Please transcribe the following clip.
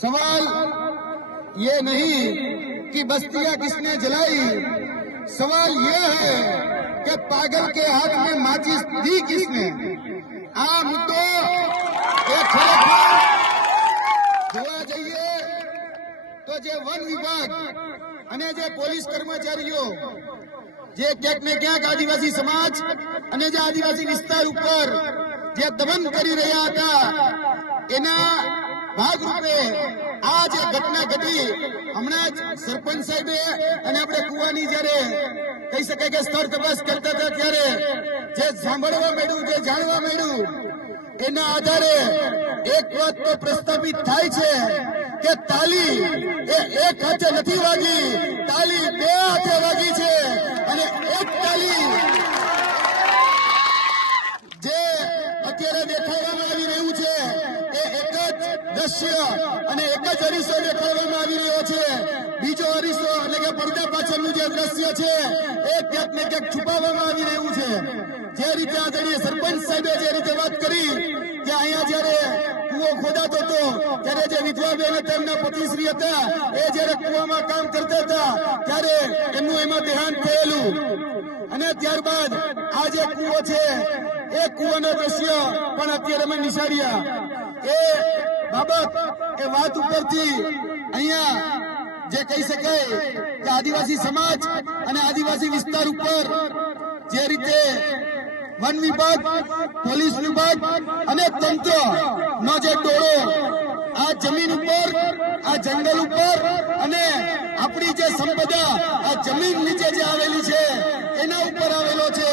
सवाल ये नहीं कि बस्तियां किसने जलाई, सवाल ये है कि पागल के हाथ में माचिस दी किसने। आ मुद्दो એ ખરેખર જોવા જઈએ તો જે વન વિભાગ અને જે પોલીસ કર્મચારીઓ જે ક્યાંક ને ક્યાંક આદિવાસી સમાજ અને જે આદિવાસી વિસ્તાર ઉપર જે દમન કરી રહ્યા હતા એના ભાગરૂપે આ જે ઘટના ઘટી હમણાં જ સરપંચ સાહેબે અને આપણે કુવાની જયારે કહી શકાય કે સ્થળ તપાસ કરતા હતા ત્યારે જે સાંભળવા મળ્યું, જે જાણવા મળ્યું એના આધારે એક વાત તો પ્રસ્થાપિત થાય છે કે તાલી એ એક હાથે નથી વાગી, તાલી બે હાથે વાગી છે અને એક તાલી જે અત્યારે દેખાડવામાં આવી રહ્યું છે એ એક જ દ્રશ્ય અને એક જ અરીસો દેખાડવામાં આવી રહ્યો છે. બીજો અરીસો એટલે કે પડદા પાછળનું જે દ્રશ્ય છે એ ક્યાંક ને ક્યાંક છુપાવવામાં આવી રહ્યું છે. જે રીતે આદરણીય સરપંચ સાહેબે જે રીતે વાત કરી કે અહીંયા જયારે કુવો ખોદાતો હતો ત્યારે જે વિધવાબેન તેમના પતિશ્રી હતા એ જયારે કુવામાં કામ કરતા હતા ત્યારે એમનું એમાં દેહાંત થયેલું અને ત્યારબાદ આ જે કુવો છે એ કુવાના દ્રશ્ય પણ અત્યારે અમે નિશાળ્યા. એ બાબત એ વાત ઉપરથી અહીંયા જે કહી શકાય કે આદિવાસી સમાજ અને આદિવાસી વિસ્તાર ઉપર જે રીતે વન વિભાગ, પોલીસ વિભાગ અને તંત્ર નો જે ટોળો આ જમીન ઉપર, આ જંગલ ઉપર અને આપણી જે સંપદા આ જમીન નીચે જે આવેલી છે એના ઉપર આવેલો છે.